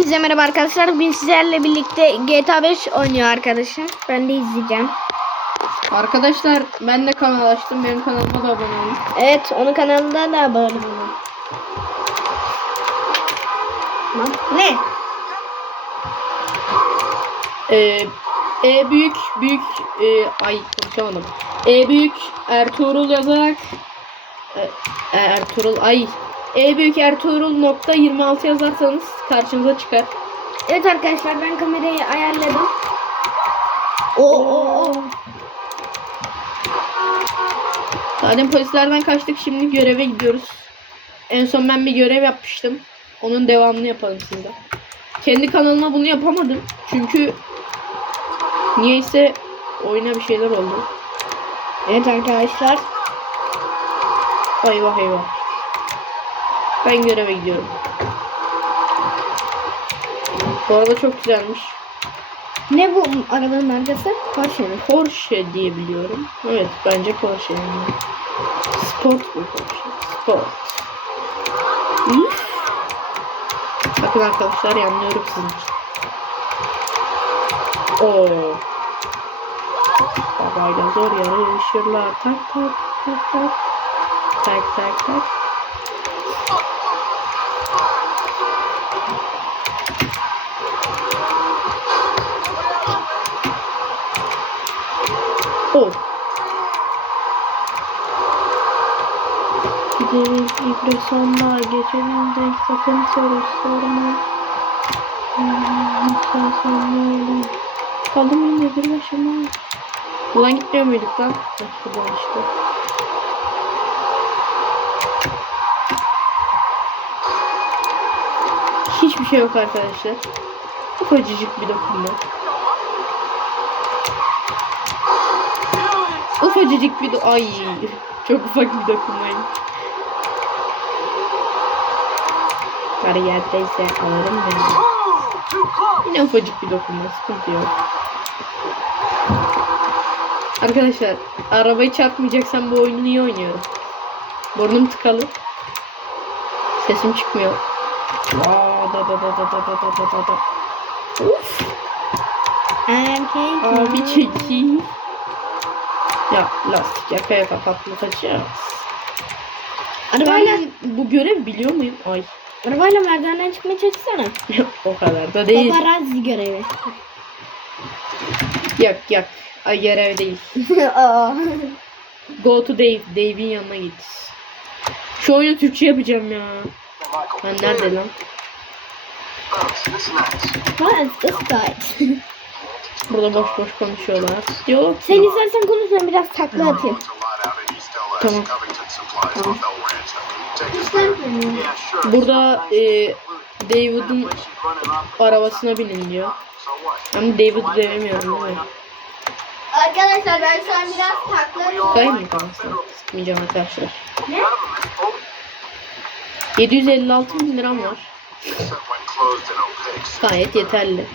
Hepinize merhaba arkadaşlar. Bugün sizlerle birlikte GTA 5 oynuyor arkadaşım. Ben de izleyeceğim. Arkadaşlar ben de kanal açtım. Benim kanalıma da abone olun. Evet, onun kanalında da abone olun. Ne? Ee, e büyük büyük e, ay konuşamadım. E büyük Ertuğrul yazarak e, e, Ertuğrul ay E büyük Ertuğrul nokta 26 yazarsanız karşınıza çıkar. Evet arkadaşlar ben kamerayı ayarladım. Oo, oo, oo. Zaten polislerden kaçtık şimdi göreve gidiyoruz. En son ben bir görev yapmıştım. Onun devamını yapalım sizde. Kendi kanalıma bunu yapamadım. Çünkü niyeyse oyuna bir şeyler oldu. Evet arkadaşlar. Eyvah eyvah. Ben göreve gidiyorum. Bu arada çok güzelmiş. Ne bu arabanın markası? Porsche mi? Porsche diye biliyorum. Evet bence Porsche yani. Sport bu Porsche. Sport. Üf. Bakın arkadaşlar yanlıyorum sizin için. Oo. Babayla zor yarışırlar. Tak tak tak tak. Tak tak tak. Oh. Gideriz ibre sonla geçelim de sakın soru sorma. Ne olur. Kaldım yine bir başıma. Buradan gitmiyor muyduk lan? Bak buradan işte. Hiçbir şey yok arkadaşlar. Ufacıcık bir dokunma. Ufacıcık bir ay çok ufak bir dokunmayın. Kariyerdeyse alırım ben. Yine ufacık bir dokunma sıkıntı yok. Arkadaşlar arabayı çarpmayacaksam bu oyunu niye oynuyorum? Burnum tıkalı. Sesim çıkmıyor. Aa, da da da da da da da da da. Of. Abi çekil. Ya lastik yaka yaka patlatacağız. Arabayla, bu görev biliyor muyum? Ay arabayla merdivenden çıkmaya çalışsana. o kadar da değil. Paparazzi görevi. Yak yak. Ay görev değil. Go to Dave. Dave'in yanına git. Şu oyunu Türkçe yapacağım ya. Ben nerede lan? What is this guy? Burada boş boş konuşuyorlar. Diyalog. Sen istersen konuş ben biraz takla atayım. Tamam. Tamam. Burada e, David'in arabasına binin diyor. Ama David'i dövemiyorum değil mi? Arkadaşlar ben şu an biraz takla atıyorum. Kayın mı kalsın? Sıkmayacağım arkadaşlar. Ne? 756 bin liram var. Gayet yeterli.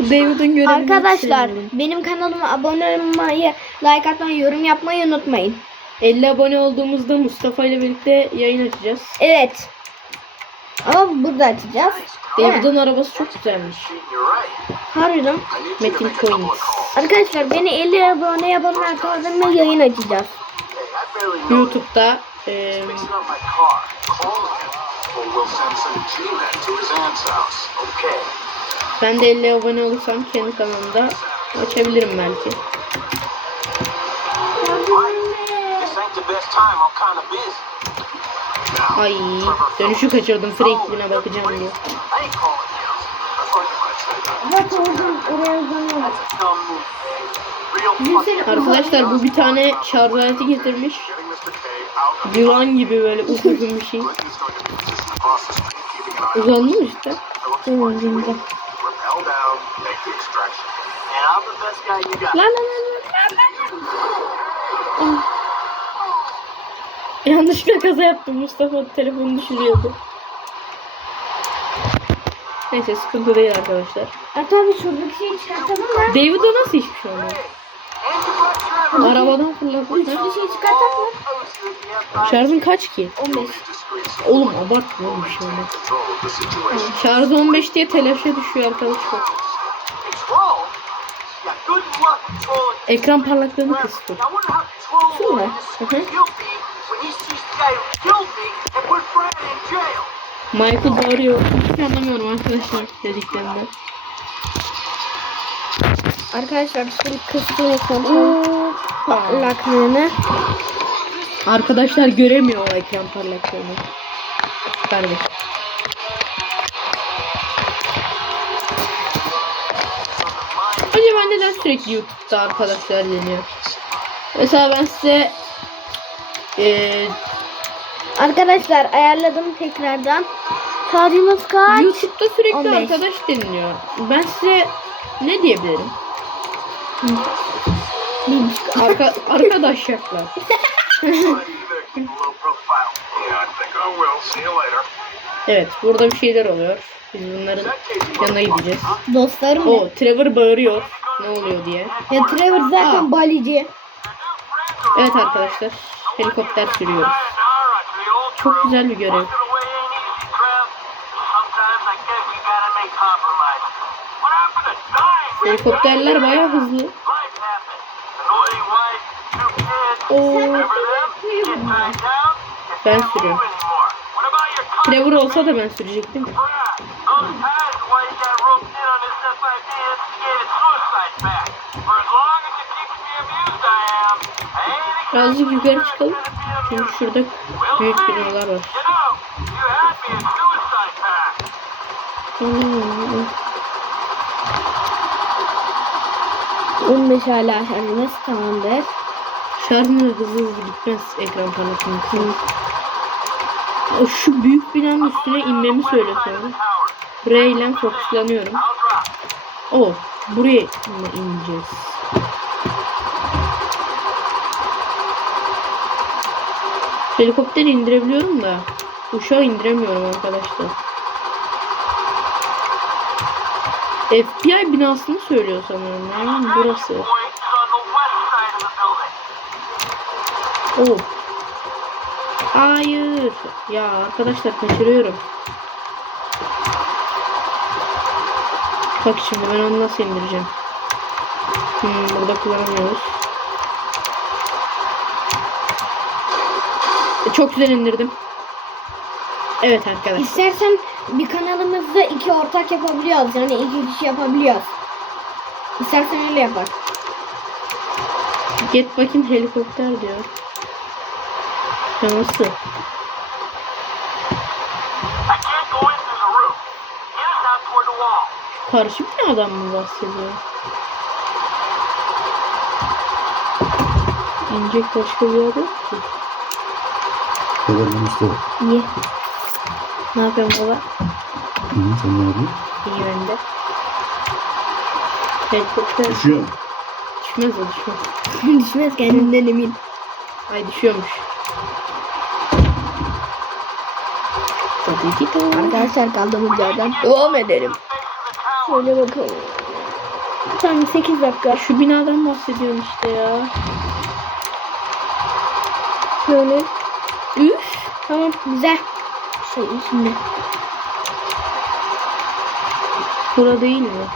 David'in görevini Arkadaşlar benim kanalıma abone olmayı, like atmayı, yorum yapmayı unutmayın. 50 abone olduğumuzda Mustafa ile birlikte yayın açacağız. Evet. Ama burada açacağız. David'in arabası çok güzelmiş. Harbiden. Metin Coins. Arkadaşlar beni 50 abone yapanlar kanalıma yayın açacağız. YouTube'da e, ben de 50 abone olursam kendi kanalımda açabilirim belki. Ay dönüşü kaçırdım. Franklin'e bakacağım diye. Arkadaşlar bu bir tane şarj aleti getirmiş. Yılan gibi böyle uzun bir şey. Uzandı işte? Uzandı down, make the extraction. And I'm the best guy you got. Lan lan lan lan lan. Yanlışlıkla kaza yaptım. Mustafa telefonu düşürüyordu. Neyse sıkıntı değil arkadaşlar. Hatta bir şuradaki şeyi çıkartalım mı? David'a nasıl hiçbir şey olmadı? Arabadan fırlatmış. Hiçbir şey çıkartalım mı? Şarjın kaç ki? 15. Oğlum abartma oğlum bir şey olmaz. Şarj 15 diye telaşa düşüyor arkadaşlar. Ekran parlaklığını kıstı. Hı. Michael bağırıyor. Hiç anlamıyorum arkadaşlar dediklerini. Arkadaşlar şimdi kıstım ekranı. Parlaklığını. Arkadaşlar göremiyor o ekran parlaklığını. Kardeş. Acaba neden sürekli YouTube'da arkadaşlar deniyor? Mesela ben size eee Arkadaşlar ayarladım tekrardan. Şarjımız kaç? YouTube'da sürekli 15. arkadaş deniliyor. Ben size ne diyebilirim? Arka, arkadaşlar. Evet, burada bir şeyler oluyor. Biz bunların yanına gideceğiz. Dostlarım O Trevor bağırıyor. Ne oluyor diye. Ya Trevor zaten Aa. balici. Evet arkadaşlar, helikopter sürüyoruz. Çok güzel bir görev. Helikopterler bayağı hızlı. Ben sürüyorum. Trevor olsa da ben sürecektim. Birazcık yukarı çıkalım. Çünkü şurada büyük binalar var. Hmm. 15 hala şarjımız tamamdır. Şarjım da hızlı hızlı gitmez ekran. O Şu büyük binanın üstüne inmemi söyle sonra. Buraya ile fokuslanıyorum. O buraya ineceğiz? Helikopteri indirebiliyorum da uçağı indiremiyorum arkadaşlar. FBI binasını söylüyor sanırım. Yani burası. Oh. Hayır. Ya arkadaşlar kaçırıyorum. Bak şimdi ben onu nasıl indireceğim. Hmm, burada kullanamıyoruz. E, çok güzel indirdim. Evet arkadaşlar. İstersen bir kanalımızda iki ortak yapabiliyoruz. Yani iki kişi yapabiliyoruz. İstersen öyle yapar. Get bakayım helikopter diyor. Ya nasıl? Karşı bir adam mı bahsediyor? İnecek başka bir yer yok ki. Haberlerim işte. İyi. Ne yapıyorsun baba? İyi sen ne yapıyorsun? İyi yönde. Helikopter Düşüyor. düşmez o düşmez. Düşmez kendinden emin. Ay düşüyormuş. Tabii ki de. Arkadaşlar kaldığımız yerden devam edelim. Şöyle bakalım. Tam 8 dakika. Şu binadan bahsediyorum işte ya. Şöyle. Üf. Tamam güzel. Şey şimdi. Bura değil mi?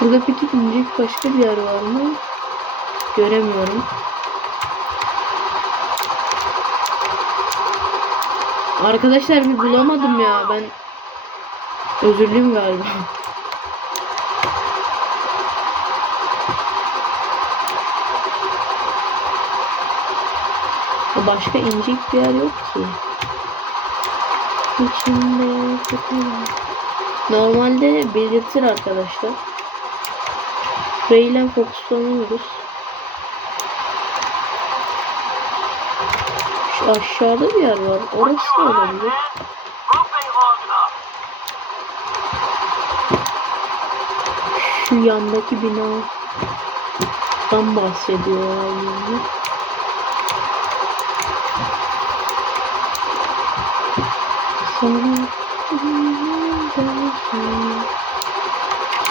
Burada peki inecek başka bir yer var mı? Göremiyorum. Arkadaşlar bir bulamadım ya ben. Özürlüyüm galiba. Başka inecek bir yer yok ki. İçinde Normalde belirtir arkadaşlar. Burayla fokuslanıyoruz. Aşağıda bir yer var. Orası da olabilir. Şu yandaki bina dan bahsediyor yani. Sana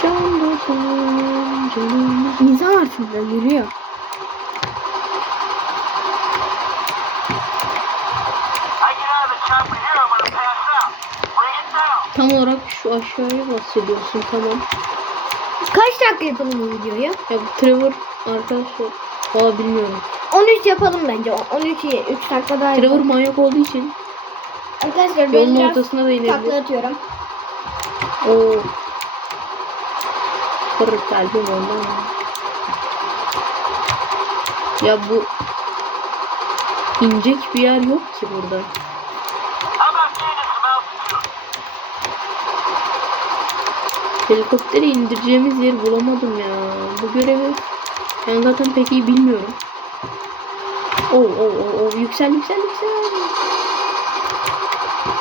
Can da can, canım. İnsan var şurada yürüyor. Tam olarak şu aşağıya bahsediyorsun tamam. Kaç dakika yapalım bu videoyu? Ya bu Trevor arkadaşlar valla bilmiyorum. 13 yapalım bence. 13 iyi. 3 dakika daha Trevor yapalım. manyak olduğu için Arkadaşlar ben yolun ortasına da takla inebilir. atıyorum. Oo. Kırık kalbim ondan. Ya bu inecek bir yer yok ki burada. Helikopteri indireceğimiz yer bulamadım ya. Bu görevi ben zaten pek iyi bilmiyorum. Oo oo oo oo yüksel yüksel yüksel.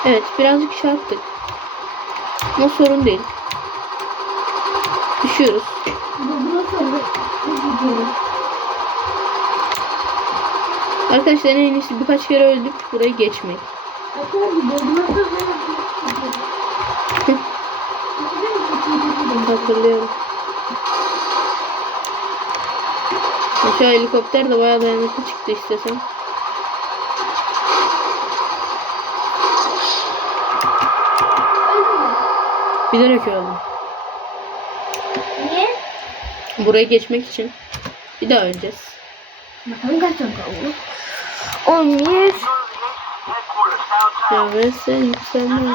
Evet birazcık çarptık. Ama sorun değil. Düşüyoruz. Arkadaşlar en iyisi birkaç kere öldük burayı geçmek. Hatırlıyorum. Aşağı helikopter de bayağı dayanıklı çıktı istesem. Bilerek öldüm. Niye? Burayı geçmek için. Bir daha öleceğiz. Bakalım kaç dakika oldu. 11. Go to the Aces headquarters downtown. Ya ve sen yükselme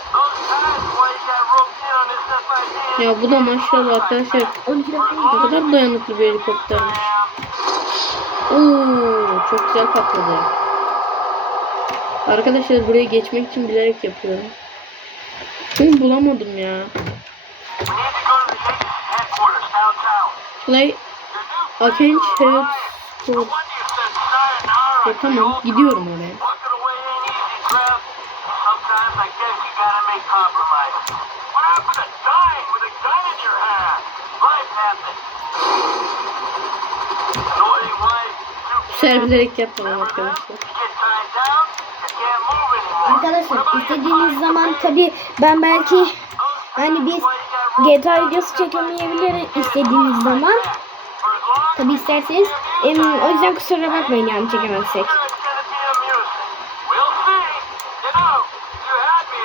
Ya bu da maşallah arkadaşlar 12 dakika ne kadar dayanıklı bir helikoptermiş. Oo, çok güzel patladı. Arkadaşlar buraya geçmek için bilerek yapıyorum. Çünkü bulamadım ya. Play Akenç said sayonara Ya tamam gidiyorum oraya. Sometimes I guess you gotta make compromises. What happened anymore. What Arkadaşlar your istediğiniz zaman tabi ben belki hani biz GTA videosu çekemeyebiliriz FID? istediğimiz zaman. Tabi isterseniz em, o yüzden kusura bakmayın yani çekemezsek.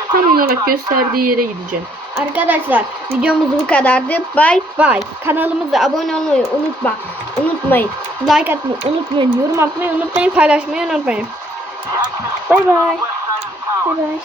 Tam olarak gösterdiği yere gideceğim. Arkadaşlar videomuz bu kadardı. Bye bye. Kanalımıza abone olmayı unutma. Unutmayın. Like atmayı unutmayın. Yorum atmayı unutmayın. Paylaşmayı unutmayın. Bye. Bye bye. Bye